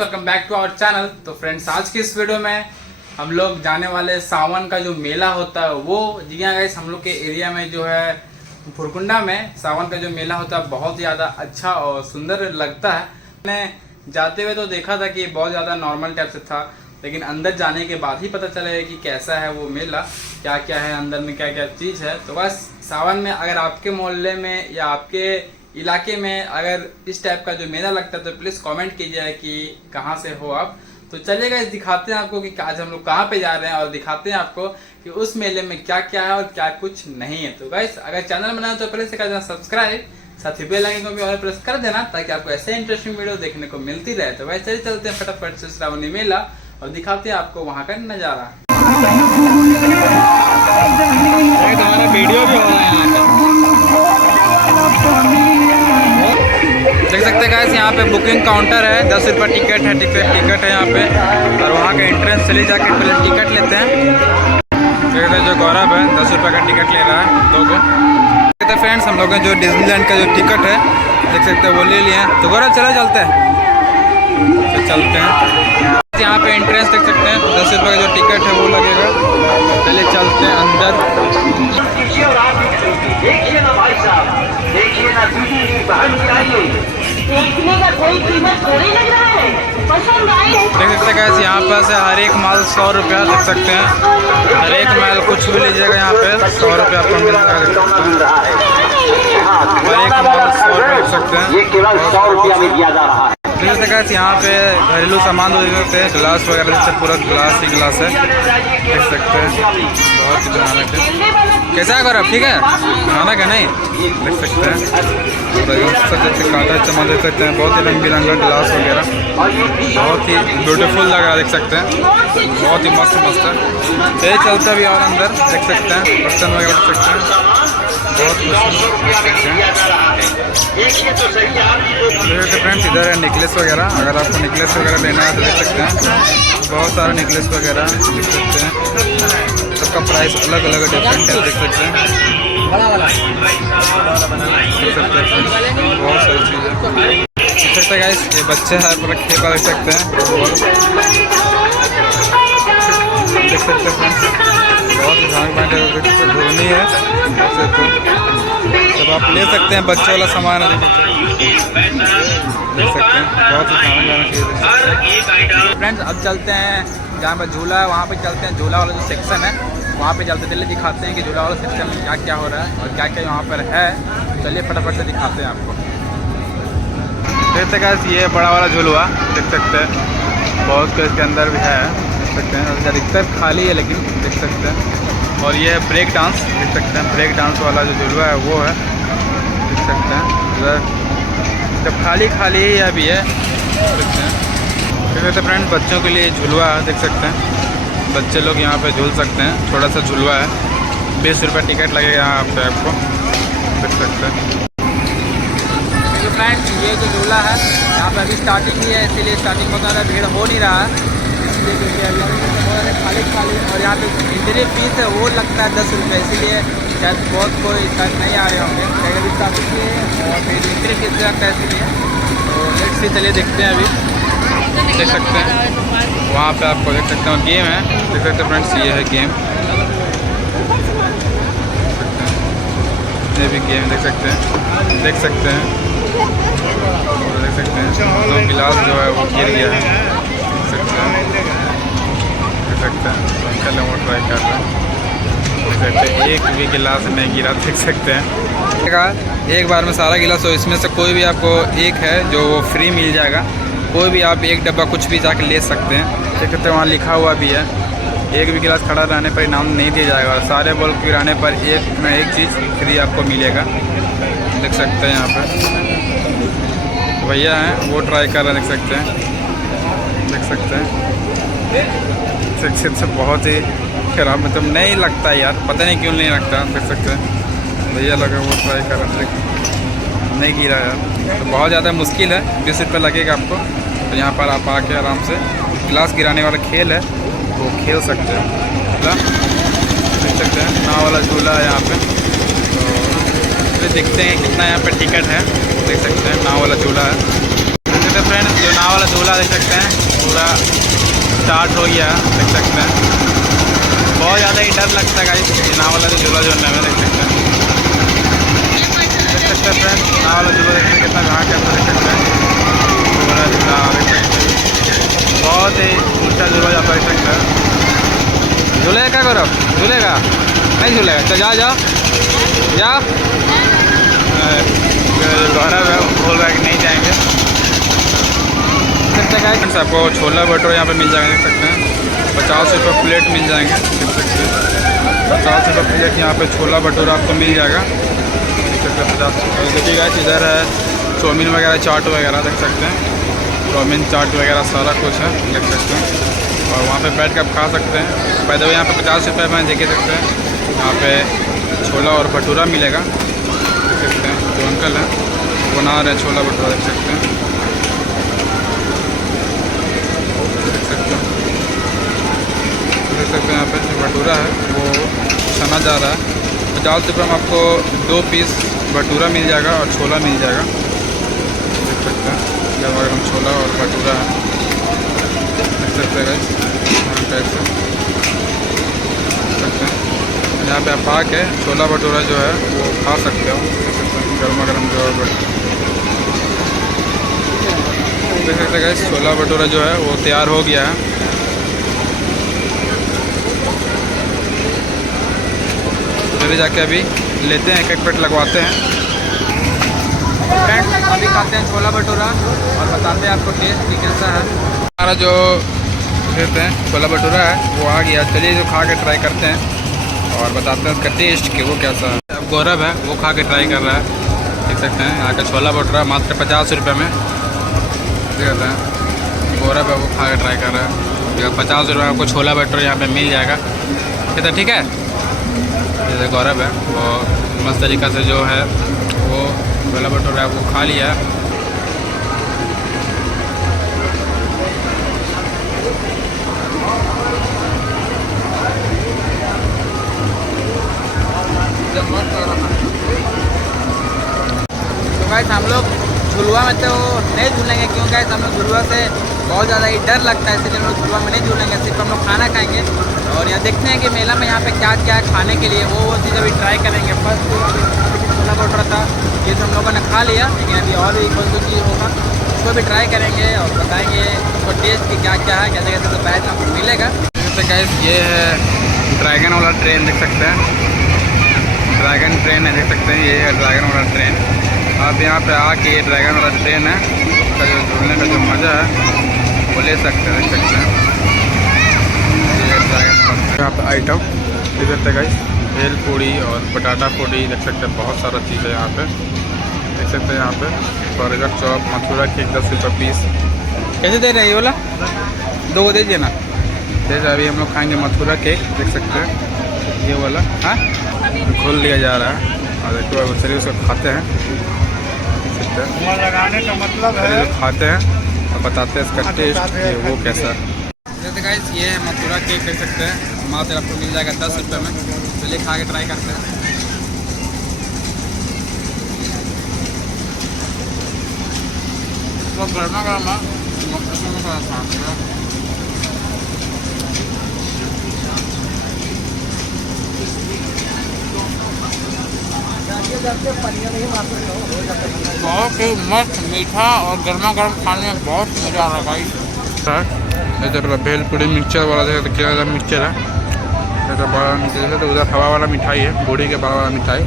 Friends, welcome back to our channel. तो friends, आज की इस वीडियो में हम लोग जाने वाले सावन का जो मेला होता है वो जी हाँ गाइस, हम लोग के एरिया में जो है फुरकुंडा में सावन का जो मेला होता है बहुत ज़्यादा अच्छा और सुंदर लगता है। मैंने जाते हुए तो देखा था कि बहुत ज़्यादा नॉर्मल टाइप से था, लेकिन अंदर जाने के बाद ही पता चला कि कैसा है वो मेला, क्या क्या है अंदर में, क्या क्या चीज़ है। तो बस सावन में अगर आपके मोहल्ले में या आपके इलाके में अगर इस टाइप का जो मेला लगता है तो प्लीज़ कमेंट कीजिए कि कहाँ से हो आप। तो चलिएगा, इस दिखाते हैं आपको कि आज हम लोग कहाँ पे जा रहे हैं और दिखाते हैं आपको कि उस मेले में क्या क्या है और क्या कुछ नहीं है। तो गाइस, अगर चैनल बनाए तो पहले से कर देना सब्सक्राइब, साथ ही बेल आइकन को भी और प्रेस कर देना ताकि आपको ऐसे इंटरेस्टिंग वीडियो देखने को मिलती रहे। तो गाइस चलिए चलते हैं फटाफट से श्रावणी मेला और दिखाते हैं आपको वहाँ का नज़ारा। हमारा वीडियो भी हो रहा है यहाँ देख सकते हैं गाइस, यहाँ पे बुकिंग काउंटर है, 10 रुपये टिकट है, टिकट है यहाँ पे। और वहाँ के एंट्रेंस चले जाके पहले टिकट लेते हैं। जो गौरव है 10 रुपये का टिकट ले रहा है दो को। फ्रेंड्स, हम लोग जो डिज्नीलैंड का जो टिकट है देख सकते हैं वो ले लिए हैं। तो गौरव चलो चलते हैं, तो चलते हैं। यहाँ पे एंट्रेंस देख सकते हैं, 10 रुपये का जो टिकट है वो लगेगा। चलिए चलते हैं अंदर। देखिए ना भाई साहब, देखिए ना दीदी बहन आइए, देखने का कोई कीमत थोड़ी लग रहा है, पसंद आए। देख सकते हैं यहाँ पर से हर एक माल 100 रुपया देख सकते हैं। हर एक माल कुछ भी लीजिएगा यहाँ पे 100 रुपया आपको मिल रहा है। हर एक माल 100 रुपया देख सकते हैं, ये केवल 100 रुपया में दिया जा रहा है। देख सकते हैं यहाँ पे घरेलू सामान देख सकते हैं, गिलास वगैरह जैसे पूरा गिलास ही गिलास है देख सकते हैं। बहुत ही भयानक है। कैसा है गौरव, ठीक है भयानक है नहीं? देख सकते हैं काटा चम्मच देख सकते हैं, बहुत ही रंग बिरंगा गिलास वगैरह, बहुत ही ब्यूटीफुल लग रहा है देख सकते हैं, बहुत ही मस्त मस्त है। ये चलता भी और अंदर देख सकते हैं, बर्तन वगैरह देख सकते हैं, बहुत कुछ। फ्रेंड्स, इधर है नेकलेस वगैरह, अगर आपको नेकलेस वगैरह लेना है तो देख सकते हैं, बहुत सारे नेकलेस वगैरह देख सकते हैं। सबका प्राइस अलग अलग डिफरेंट है देख सकते हैं, देख सकते हैं बहुत सारी चीज़ें। देख सकते हैं गाइस, ये बच्चे हैं पूरा खेल देख सकते हैं, देख सकते हैं फ्रेंड्स, बहुत ही ध्यान बैठे घूमनी है देख सकते हैं। जब आप ले सकते हैं बच्चों वाला सामान है देख सकते हैं, बहुत ही ध्यान चाहिए फ्रेंड्स। अब चलते हैं जहाँ पर झूला है वहाँ पे चलते हैं, झूला वाला जो सेक्शन है वहाँ पे चलते चलिए दिखाते हैं कि झूला वाला सेक्शन में क्या क्या हो रहा है और क्या क्या यहाँ पर है। चलिए फटाफट से दिखाते हैं आपको। देखते हैं ये बड़ा वाला झूलवा देख सकते हैं, बहुत कुछ इसके अंदर भी है देख सकते हैं, अधिकतर खाली है लेकिन देख सकते हैं। और ये है ब्रेक डांस देख सकते हैं, ब्रेक डांस वाला जो झूलवा है वो है देख सकते हैं। जब खाली खाली ही अभी है देख सकते हैं। देख सकते हैं फ्रेंड्स, बच्चों के लिए झूलवा है देख सकते हैं, बच्चे लोग यहाँ पे झूल सकते हैं। थोड़ा सा झूलवा है, 20 रुपये टिकट लगेगा यहाँ पे आपको देख सकते हैं। तो फ्रेंड्स, ये जो झूला है यहाँ पर अभी स्टार्टिंग ही है, इसीलिए स्टार्टिंग में ज़्यादा भीड़ हो नहीं रहा है, इसलिए क्योंकि अभी खाली खाली। और यहाँ पे एंट्री फीस है वो लगता है 10 रुपये, इसीलिए शायद बहुत कोई शायद नहीं आ रहे होंगे। पहले भी स्टार्टिंग की है और फिर एंट्री फीस लगता है इसीलिए। तो नेक्स्ट ही चलिए देखते हैं, अभी देख सकते हैं वहाँ पे आपको देख सकते हैं गेम है देख सकते हैं फ्रेंड्स, ये है गेम, ये भी गेम देख सकते हैं, देख सकते हैं दो गिलास जो है वो गिर गया है देख सकते हैं, देख सकते हैं चलो वो ट्राई कर रहे हैं देख सकते हैं, एक भी गिलास नहीं गिरा देख सकते हैं। एक बार में सारा गिलास हो, इसमें से कोई भी आपको एक है जो वो फ्री मिल जाएगा, कोई भी आप एक डब्बा कुछ भी जाके ले सकते हैं देख सकते हैं। वहाँ लिखा हुआ भी है, एक भी गिलास खड़ा रहने पर इनाम नहीं दिया जाएगा और सारे बॉल गिराने पर एक ना एक चीज़ फ्री आपको मिलेगा देख सकते हैं। यहाँ पर भैया हैं वो ट्राई कर रहे हैं देख सकते हैं, देख सकते हैं देख सकते हैं। बहुत ही खराब मतलब नहीं लगता यार, पता नहीं क्यों नहीं लगता देख सकते हैं। भैया लगे वो ट्राई कर रहे हैं, नहीं गिरा यार, तो बहुत ज़्यादा मुश्किल है, 20 रुपये लगेगा आपको। तो यहाँ पर आप आके आराम से गिलास गिराने वाला खेल है वो खेल सकते हैं, देख सकते हैं। नाव वाला झूला है यहाँ पे, तो देखते हैं कितना यहाँ पे टिकट है, देख सकते हैं नाव वाला झूला है। सकते हैं फ्रेंड्स, जो नाव वाला झूला देख सकते हैं पूरा स्टार्ट हो गया, देख सकते हैं। बहुत ज़्यादा ही डर लगता है गाइस ये नाव वाला झूला झूलने में, देख सकते हैं। देख सकते हैं फ्रेंड्स, नाव वाला झूला देख सकते हैं कितना घाट है, आपको देख सकते हैं पूरा झूला, देख सकते हैं बहुत ही ऊँचा झूला जाता है, देख सकते हैं। झूलेगा क्या करो, झूलेगा नहीं झूलेगा, तो जाओ जाओ जाओ। गौरव है बोल रहा है कि नहीं जाएंगे। देख सकते हैं आपको छोला भटूरा यहाँ पे मिल जाएंगे, देख सकते हैं 50 रुपये प्लेट मिल जाएंगे, देख सकते हैं 50 रुपये प्लेट यहाँ पे छोला भटूरा आपको मिल जाएगा, देख सकते हैं 50 रुपये। देखिएगा इधर है चाउमीन वगैरह, चाट वगैरह, देख सकते हैं चाउमीन चाट वगैरह सारा कुछ है, देख सकते हैं। और वहाँ पे बैठ कर आप खा सकते हैं। पैदा यहाँ पे 50 रुपये में देख सकते हैं यहाँ पे छोला और भटूरा मिलेगा, देख सकते हैं। जो अंकल हैं बना रहे हैं छोला भटूरा, देख सकते हैं, देख सकते हैं, देख सकते हैं। यहाँ पे जो भटूरा है वो छना जा रहा है। 50 रुपये में आपको 2 पीस भटूरा मिल जाएगा और छोला मिल जाएगा, देख सकते हैं। जब अगर हम छोला और भटूरा है देख सकते हैं गाइस, यहाँ पे ऐसे देख सकते हैं। यहाँ पे आप आके छोला भटूरा जो है वो खा सकते हो, देख सकते हैं गर्मा गर्म जो है देख सकते हैं गाइस। छोला भटूरा जो है वो तैयार हो गया है। चलिए जाके अभी लेते हैं, एक एक प्लेट लगवाते हैं। फ्रेंड्स अभी खाते हैं छोला भटूरा और बताते हैं आपको टेस्ट भी कैसा है। हमारा जो कहते हैं छोला भटूरा है वो आ गया, चलिए जो खा के ट्राई करते हैं और बताते हैं उसका टेस्ट कि वो कैसा है। अब गौरव है वो खा के ट्राई कर रहा है, देख सकते हैं। यहाँ का छोला भटूरा मात्र 50 रुपये में, देख सकते हैं। गौरव है वो खा के ट्राई कर रहा है। 50 रुपये में आपको छोला भटूरा यहाँ पे मिल जाएगा, कितना ठीक है। जैसे गौरव है वो मस्त तरीक़ा से जो है वो छोला भटूरा आपको खा लिया है। तो गाइस हम लोग झुलवा में तो नहीं झूलेंगे, क्योंकि गाइस हम लोग झुलवा से बहुत ज़्यादा ही डर लगता है, इसलिए हम लोग झुलवा में नहीं झूलेंगे। सिर्फ हम लोग खाना खाएंगे और यहाँ देखते हैं कि मेला में यहाँ पे क्या क्या है खाने के लिए, वो चीज़ अभी ट्राई करेंगे। फर्स्ट छोला भटूरा था ये तो हम लोगों ने खा लिया, लेकिन अभी और भी कोई कोई चीज़ होगा उसको भी ट्राई करेंगे और बताएंगे उसको टेस्ट की क्या क्या है, कैसे कैसे तो बैच आपको मिलेगा। जैसे गाइस ये है ड्रैगन वाला ट्रेन, देख सकते हैं ड्रैगन ट्रेन है, देख सकते हैं ये है ड्रैगन वाला ट्रेन। आप यहाँ पे आके ये ड्रैगन वाला ट्रेन है उसका जो झूलने का जो मज़ा है वो ले सकते हैं, देख सकते हैं। ये ड्रैगन यहाँ पे आइटम देख सकते हैं गाइस, भेल पूड़ी और पटाटा पूड़ी, देख सकते हैं बहुत सारा चीज़ है यहाँ पे, देख सकते हैं। यहाँ पे बर्गर चॉप मथुरा केक 10 रुपये पीस। कैसे दे रहे हैं ये वाला? 2 दे दीजिए ना। जैसे अभी हम लोग खाएंगे मथुरा केक, देख सकते हैं ये वाला, हाँ खोल लिया जा रहा है और देखो चलिए उसको खाते हैं, देख सकते हैं। लगाने का मतलब है खाते हैं और बताते हैं इसका टेस्ट वो कैसा है। जैसे गाइस ये है मथुरा केक, देख सकते हैं मात्र आपको मिल जाएगा 10 रुपये में। चलिए खा के ट्राई करते हैं। तो गर्मा गर्म है, बहुत ही मस्त मीठा और गर्मा गर्म खाने में बहुत मज़ा आ रहा है भाई। इधर भेल पूड़ी मिक्सचर वाला जैसे तो क्या मिक्सचर है, जैसे बड़ा जैसे तो उधर हवा वाला मिठाई है, बूढ़ी के बड़ा वाला मिठाई।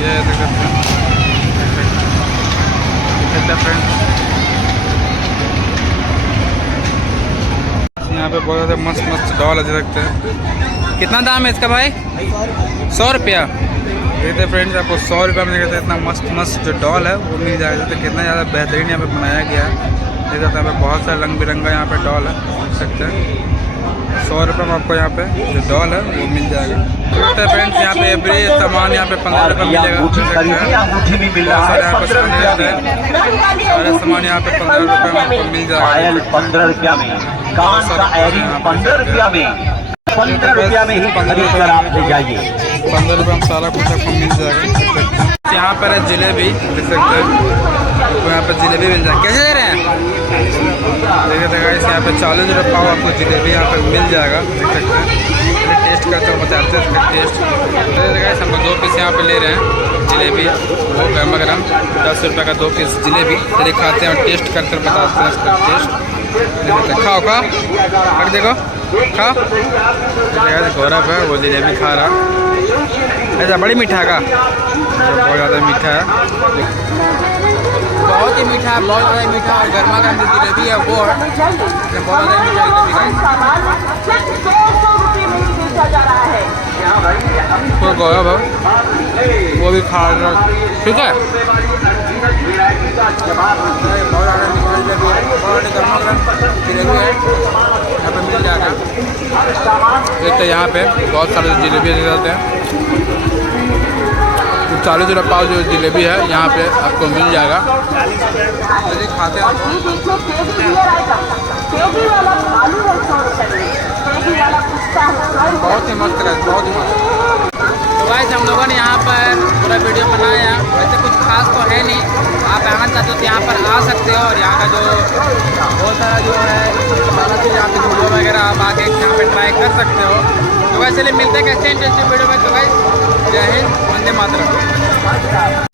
ये देख सकते हैं फ्रेंड, यहाँ पे बहुत ज़्यादा मस्त मस्त डॉल है, देख सकते हैं। कितना दाम है इसका भाई? 100 रुपया। ये तो फ्रेंड्स आपको 100 रुपये में देखते हैं इतना मस्त मस्त जो डॉल है वो मिल जाएगा। तो कितना ज़्यादा बेहतरीन यहाँ पे बनाया गया है, देख सकते हैं। यहाँ पे बहुत सारे रंग बिरंगा यहाँ पे डॉल है, देख सकते हैं। 100 रुपये में आपको यहाँ पे जो डॉल है वो मिल जाएगा। तो फ्रेंड्स यहाँ पे एवरी सामान यहाँ पे 15 रुपये मिलेगा, देख सकते हैं। बहुत सारे यहाँ पे सामान रहते हैं, सारे सामान यहाँ पे 15 रुपये में आपको मिल जाएगा। 15 रुपया में, कान का एयरिंग 15 रुपया में, 15 रुपया में ही खरीद कर आप ले जाइए। 15 रुपये में सारा कुछ आपको मिल जाएगा। यहाँ पर है जलेबी, देख सकते हैं। तो यहाँ पर जलेबी मिल जाए, कैसे दे रहे हैं? देखिए गाइस, यहाँ पे 40 रुपये पाव आपको जलेबी यहाँ पर मिल जाएगा, देख सकते हैं। टेस्ट करते हो बताते हैं इसका टेस्ट। तो गाइस हम 2 पीस यहाँ पे ले रहे हैं जलेबी, वो गर्मा गर्म 10 रुपये का 2 पीस जलेबी। तो दिखाते हैं और टेस्ट करते हैं, बताते हैं इसका टेस्ट। खाओ खा देखो खा। गौरव है वो जलेबी खा रहा, ऐसा बड़ी मीठा का, बहुत ज़्यादा मीठा है, बहुत ही मीठा है, बहुत ज़्यादा मीठा। और गर्मा गर्म जो जलेबी है वो है बहुत ज़्यादा मीठा है। तो गौरव है वो भी खा रहा, ठीक है। बहुत ज़्यादा मीठा जलेबी है, बहुत गर्मा गर्म जलेबी है, यहाँ पे मिल जाएगा। एक तो यहाँ पे बहुत सारे जलेबी दे जाते हैं, 40 रुपये पाव जो जलेबी है यहाँ पे आपको मिल जाएगा। चलिए खाते हैं। बहुत ही मस्त है, बहुत ही मस्त। तो गाइस हम लोगों ने यहाँ पर पूरा वीडियो बनाया, वैसे कुछ खास तो है नहीं। आप आना चाहते हो तो यहाँ पर आ सकते हो। और यहाँ का जो बहुत सारा जो है सारा चीज़ यहाँ पे वीडियो वगैरह आप आके यहाँ पे ट्राई कर सकते हो। तो वैसे मिलते हैं कैसे इंटरेस्टिंग वीडियो में। तो गाइस जय हिंद, वंदे मातरम।